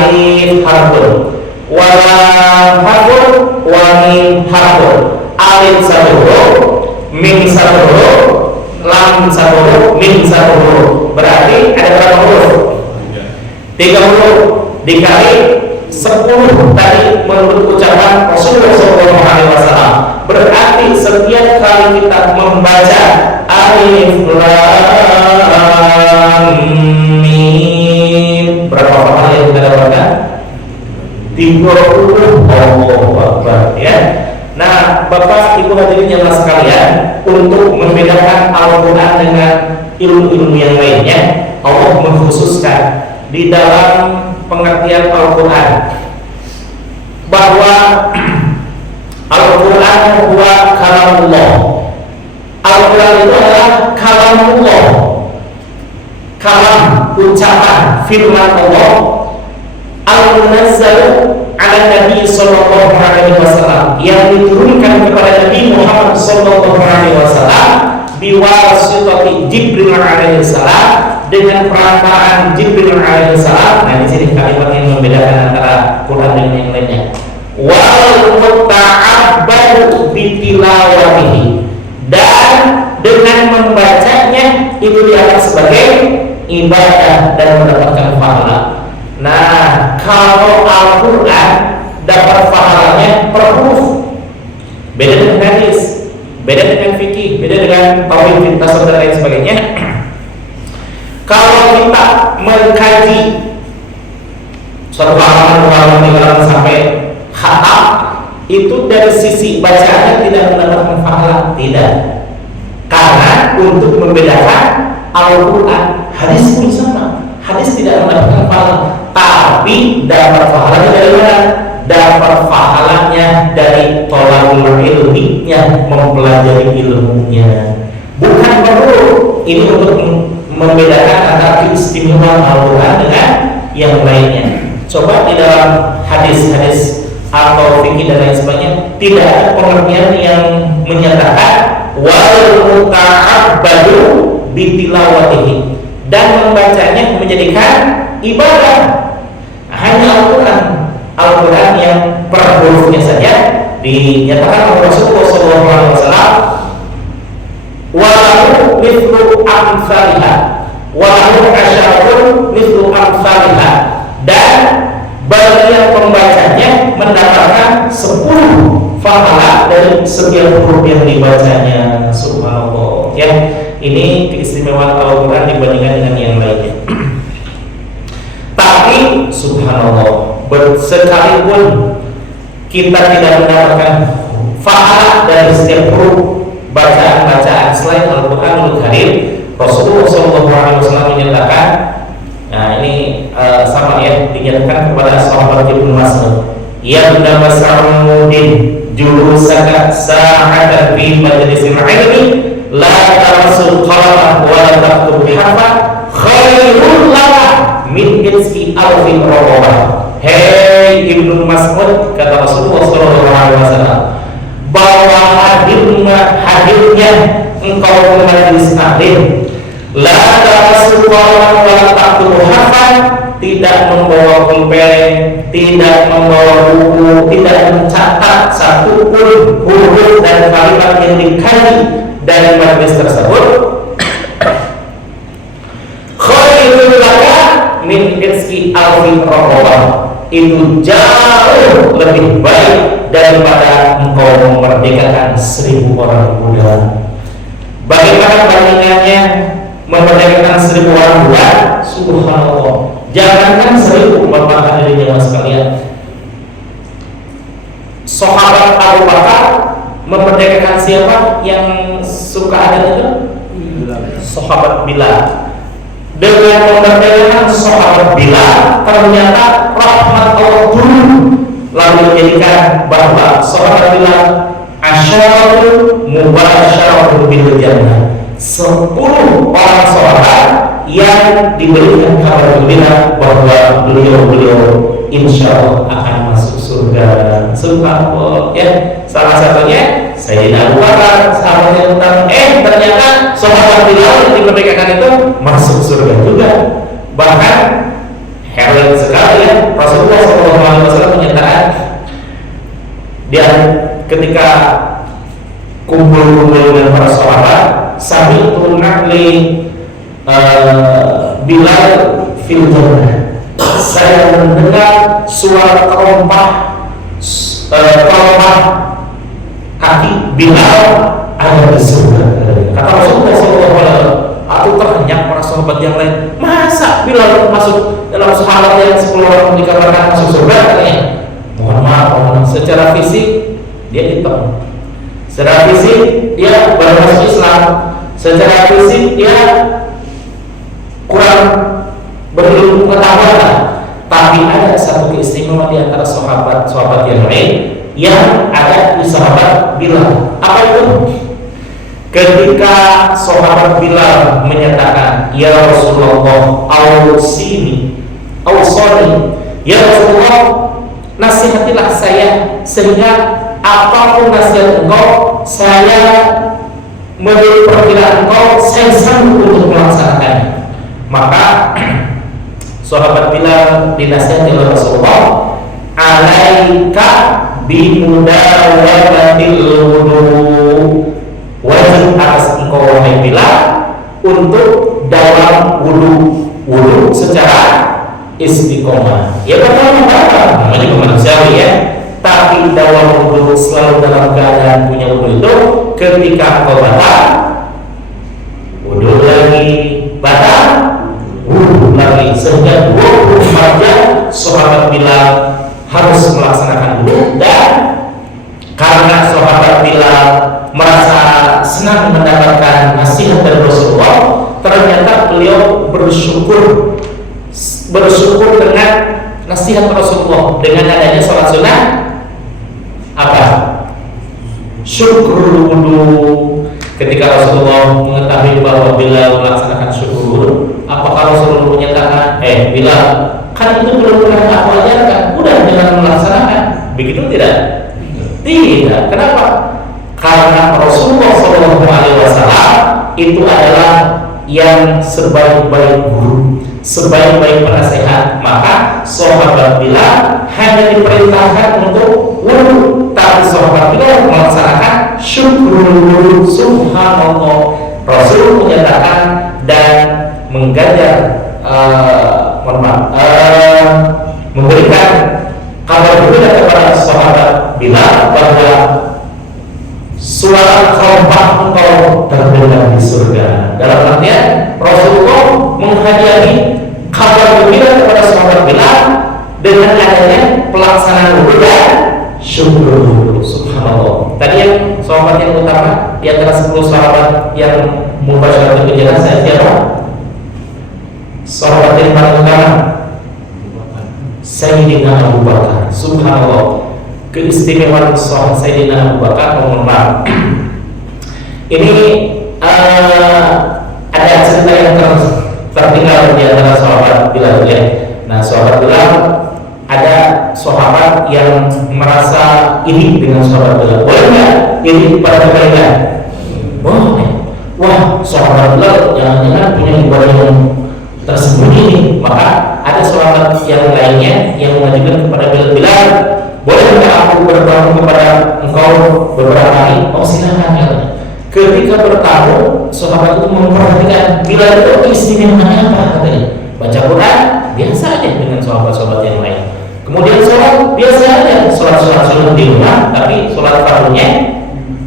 alif harfun, wa lam harfun, wa mim harfun. Alif satu huruf, mim satu huruf, lam satu huruf, mim satu huruf. Berarti ada berapa huruf? 30 dikali 10 tadi menurut ucapan Rasulullah SAW. Berarti setiap kali kita membaca alif lam mim, berapa pahala yang kita dapatkan? 30. Allahu Akbar, ya. Nah, Bapak Ibu hadirin yang sekalian, untuk membedakan Al-Quran dengan ilmu-ilmu yang lainnya, Allah mengkhususkan di dalam pengertian Al-Quran bahwa Al-Quran huwa kalamullah. Al-Quran itu adalah kalamullah, kalam, ucapan, firman Allah, al-munazzal ala Nabi sallallahu alaihi wasallam, yang diturunkan kepada Nabi Muhammad sallallahu alaihi wasallam biwasitati Jibril alaihi salam, dengan perantaraan Jibril alaihi salam. Nah, di sini kalimat yang membedakan antara Quran dengan yang lainnya. Wal muta'abbadu bitilawatihi, dan dengan membacanya itu dianggap sebagai ibadah dan mendapatkan pahala. Nah, kalau Al-Quran dapat pahalanya per huruf, beda dengan hadis, beda dengan fikih, beda dengan tauhid, tasawuf dan lain sebagainya. Kalau kita mengkaji suatu halaman sampai khatam, itu dari sisi bacaannya tidak mendapatkan pahala, tidak. Karena untuk membedakan Al-Quran, hadis pun sama. Hadis tidak mendapatkan pahala, tapi dapat pahalanya dari mana? Dapat pahalanya dari thalabul ilminya, mempelajari ilmunya. Bukan perlu ini untuk membedakan antara keistimewaan Al-Quran dengan yang lainnya. Coba di dalam hadis-hadis atau fikih dan lain sebagainya tidak ada pengertian yang menyatakan wal muta'abbadu bitilawatihi, dan membacanya menjadikan ibadah. Hanya Al-Quran yang per hurufnya saja dinyatakan oleh Rasulullah SAW, walahu mithlu amsalha, walahu asyarun mithlu amsalha, dan bagi yang pembacanya mendapatkan 10 pahala dari setiap huruf yang dibacanya. Subhanallah, ya. Ini keistimewaan Al-Quran dibandingkan dengan yang lainnya. Tapi subhanallah, sekalipun kita tidak mendapatkan pahala dari setiap huruf bacaan-bacaan selain Al-Quranul Karim, Rasulullah SAW menyatakan, nah ini sama ya, dinyatakan kepada sahabat Ibnu Mas'ud, ya Ibnu Mas'udin julusaka sa'atan fi majlisil ilmi la tarasul qalam wa la taktub harfa khairul laka min rizqi alfin raqabah. Hei Ibnu Mas'ud, kata Rasulullah SAW, bahwa hadirnya engkau ke majelis taklim, la tarasul qalam wa la taktub harfa, tidak membawa pulpen, tidak membawa buku, tidak mencatat satu pun huruf dan kalimat yang dikaji dari majelis tersebut, khairul laka min rizqi alfin raqabah, itu jauh lebih baik daripada engkau memerdekakan 1000 orang budak. Bagaimana bandingannya memerdekakan 1000 orang budak? Subhanallah, jangankan 1000, Bapak hadirin jemaah sekalian, sahabat Abu Bakar memerdekakan siapa yang suka ada itu? Sahabat Bilal. Dengan memerdekakan sahabat Bilal, ternyata rahmat Allah turun, lalu menjadikan bahwa sahabat Bilal asyarul mubasyarul bil jannah, 10 orang sahabat yang diberikan kabar gembira bahwa beliau insya Allah akan masuk surga. Subhanallah, ya. Salah satunya Sayyidina Abu Bakar, sahabat yang utama. Ternyata sahabat Bilal yang dimerdekakan itu masuk surga juga. Bahkan heroik sekali, ya. Rasulullah ketika kumpul-kumpul dengan para sahabat, sambil tunakli Bilal fil jannah. Saya mendengar suara terompah kaki Bilal ada di surga. Kata Rasulullah SAW. Aku terhenyak para sahabat yang lain. Masa Bilal masuk dalam sahabat yang 10 orang dikabarkan masuk surga? Katanya. Mohon maaf, secara fisik dia hitam. Secara fisik dia baru masuk Islam. Secara fisik dia kurang berilmu pengetahuan. Tapi ada satu keistimewaan di antara sahabat yang lain yang ada di sahabat Bilal. Apa itu? Ketika sahabat Bilal menyatakan, ya Rasulullah, awsini, ya Rasulullah, nasihatilah saya sehingga apapun nasihat engkau, saya menurut perkiraan engkau, saya sanggup untuk melaksanakannya. Maka sahabat Bilal dinasihati oleh Rasulullah, alaika bimudawamatil wudu, wajib atas engkau wahai Bilal untuk dalam wudu secara istiqomah. Ya pertama namanya manusiawi ya, tapi dalam wudu selalu dalam keadaan punya wudu itu ketika engkau batal wudu lagi, batal wudu lagi, sehingga 24 jam sahabat Bilal harus melaksanakan wudu. Dan karena sahabat Bilal merasa senang mendapatkan nasihat dari Rasulullah, ternyata beliau bersyukur dengan nasihat Rasulullah dengan adanya sholat sunnah. Apa? Syukur wudu. Ketika Rasulullah mengetahui bahwa Bilal melaksanakan syukur, apakah Rasulullah menyatakan, Bilal, kan itu belum pernah aku ajarkan, udah jangan melaksanakan? Begitu tidak? Tidak. Kenapa? Karena Rasulullah SAW itu adalah yang sebaik-baik guru, sebaik-baik penasehat. Maka sahabat Bilal hanya diperintahkan untuk wudu, tapi sahabat Bilal melaksanakan syukur wudu. Subhanallah. Rasul menyatakan dan menggajar memberikan kabar gembira kepada sahabat Bilal bahwa suara terompah engkau terdengar di surga. Dalam artian Rasulullah menghadiahi kabar gembira kepada sahabat Bilal dengan adanya pelaksanaan wudu dan syukur wudu. Subhanallah. Tadi yang sahabat yang utama di antara 10 sahabat yang mubasyarah itu jenazah siapa? Sahabat yang paling utama Sayyidina Abu Bakar. Subhanallah. Keistimewaan sahabat Sayyidina Abu Bakar, mohon maaf. Ini ada cerita yang tertinggal di antara sahabat Bilal ya. Nah, sahabat Bilal, ada sahabat yang merasa iri dengan sahabat Bilal. Boleh nggak iri pada mereka? Boleh. Wah, sahabat Bilal jangan-jangan punya ibadah yang tersembunyi nih. Maka ada sahabat yang lainnya yang mengajukan kepada Bilal, boleh nggak aku bertamu kepada engkau beberapa hari? Oh silakan ya. Ketika bertamu, sahabat itu memperhatikan Bilal itu istimewanya apa katanya. Baca Quran biasa aja dengan sahabat-sahabat yang lain. Kemudian sholat biasa aja, sholat sunat di rumah, tapi sholat fardunya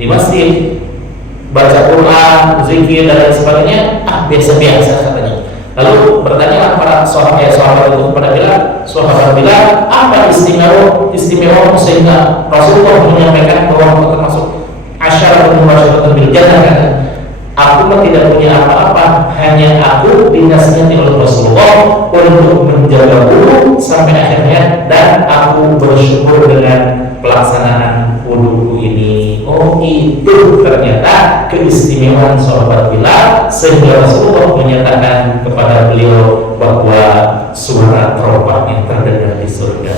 di masjid. Baca Quran, zikir dan lain sebagainya, biasa-biasa katanya. Lalu bertanyalah para sahabat itu kepada Bilal, sahabat Bilal, apa istimewa sehingga Rasulullah menyampaikan bahwa engkau termasuk asyaratul mubasysyaratun bil jannah? Aku tidak punya apa-apa, hanya aku dinasihati oleh Rasulullah untuk menjaga wudu sampai akhirnya, dan aku bersyukur dengan pelaksanaan wudu ini. Oh, itu ternyata keistimewaan sahabat Bilal sehingga Rasulullah menyatakan kepada beliau bahwa suara terompahnya terdengar di surga.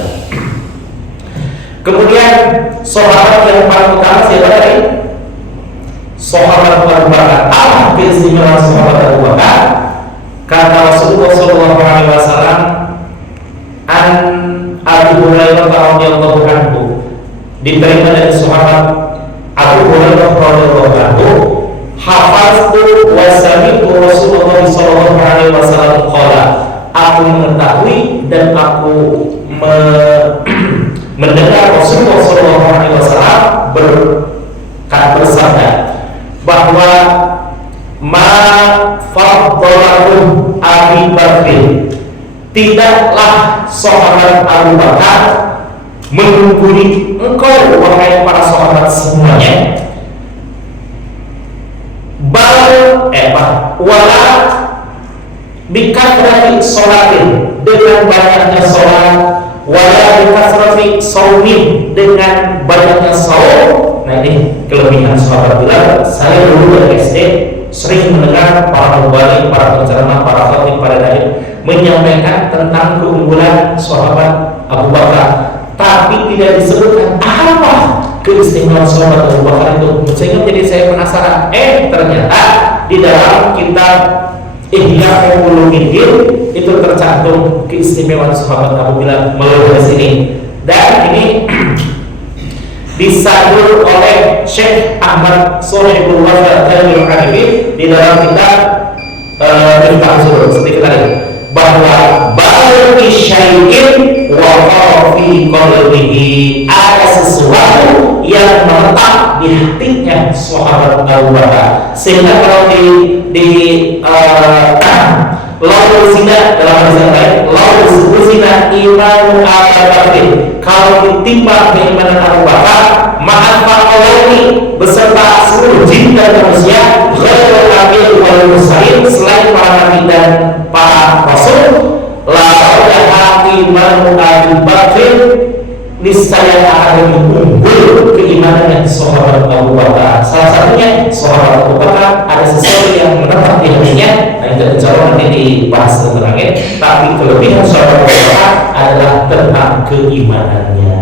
Kemudian sahabat yang paling utama siapa tadi? Sahabat Abu Bakar. Apa keistimewaan sahabat Abu Bakar? Kata Rasulullah SAW, an Abu Hurairah radhiyallahu anhu, diterima dari sahabat Abu Hurairah radhiyallahu anhu, hafaztu wa sami'tu Rasulullah sallallahu alaihi wasallam qala, aku mengetahui dan aku mendengar Rasulullah sallallahu alaihi wasallam bersabda bahwa ma faddalahu Abi Bakrin, tidaklah sahabat Abu Bakar mengungguli engkau wahai para sahabat semuanya, wala bikathrati sholatin, dengan banyaknya sholat, wala bikathrati shaumin, dengan banyaknya saum. Nah ini kelebihan sahabat Bilal. Saya dulu dari SD sering mendengar para mubalik, para penceramah, para khatib, para dai menyampaikan tentang keunggulan sahabat Abu Bakar, tapi tidak disebutkan apa keistimewaan sahabat Abu Bakar itu. Sehingga jadi saya penasaran, ternyata di dalam kitab Ihya Ulumuddin itu tercantum keistimewaan sahabat Abu Bilal melalui sini. Dan ini disadur oleh Syekh Ahmad Shahibul Wafat Al-Hanafi di dalam kitab Miftah Zuhud sedikit tadi, bahwa ba'da syai'in wa fi qalbihi, ada sesuatu yang meletak di hatinya sahabat Abu Bakar, sehingga kalau di lalu zina dalam hadis yang lain, lalu zina imanu Abu Bakar, kalau ditimbang keimanan Abu Bakar ma'al faqalaini, beserta seluruh jin dan manusia, ghairul anbiya wal mursalin, selain para nabi dan para rasul, la ra'aha imanu Abu Bakar, niscaya akan unggul keimanannya sahabat Abu Bakar. Salah satunya sahabat Abu Bakar ada sesuatu yang menetap di hatinya. Nah itu insya Allah nanti dibahas tentang. Tapi kelebihan sahabat Abu Bakar adalah tentang keimanannya.